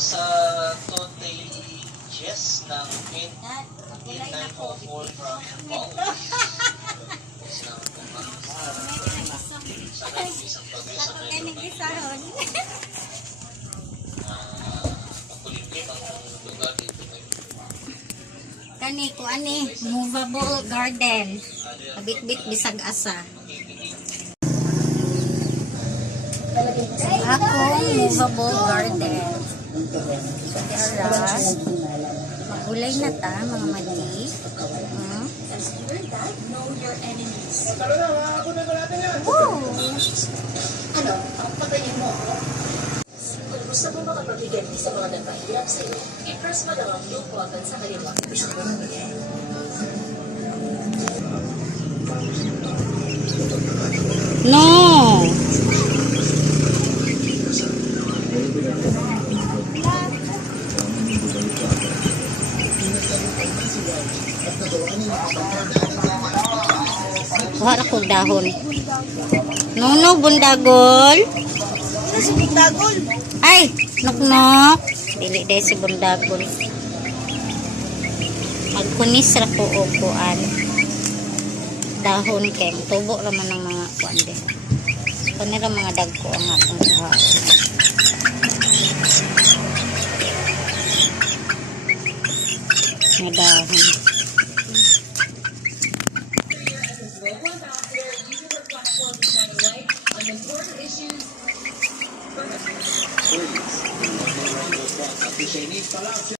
sa Tote Jess ng 8904 from Paul. Salamat po, ma'am. Sana isang pag-isa sa medyo pakulimlim ang lugar dito. Kani ko movable garden. Abit-bit bisag asa. Akong movable garden. So there magulay na ta mga mali. Ano, ang patayin mo ako? Kung gusto mo makapagigyan sa mga nagpahirap sa iyo, i-press mo lang ang yung button sa kaliwa. No! Kuha na kong dahon. No, bundagol. Ano si Bundagol? Ay, nok. Dili day si bundagol. Magkunis ra ko og kuan. Dahon kay tubo raman ng mga kuan din. Kanira mga dagko ang akong kuha. May dahon. Please.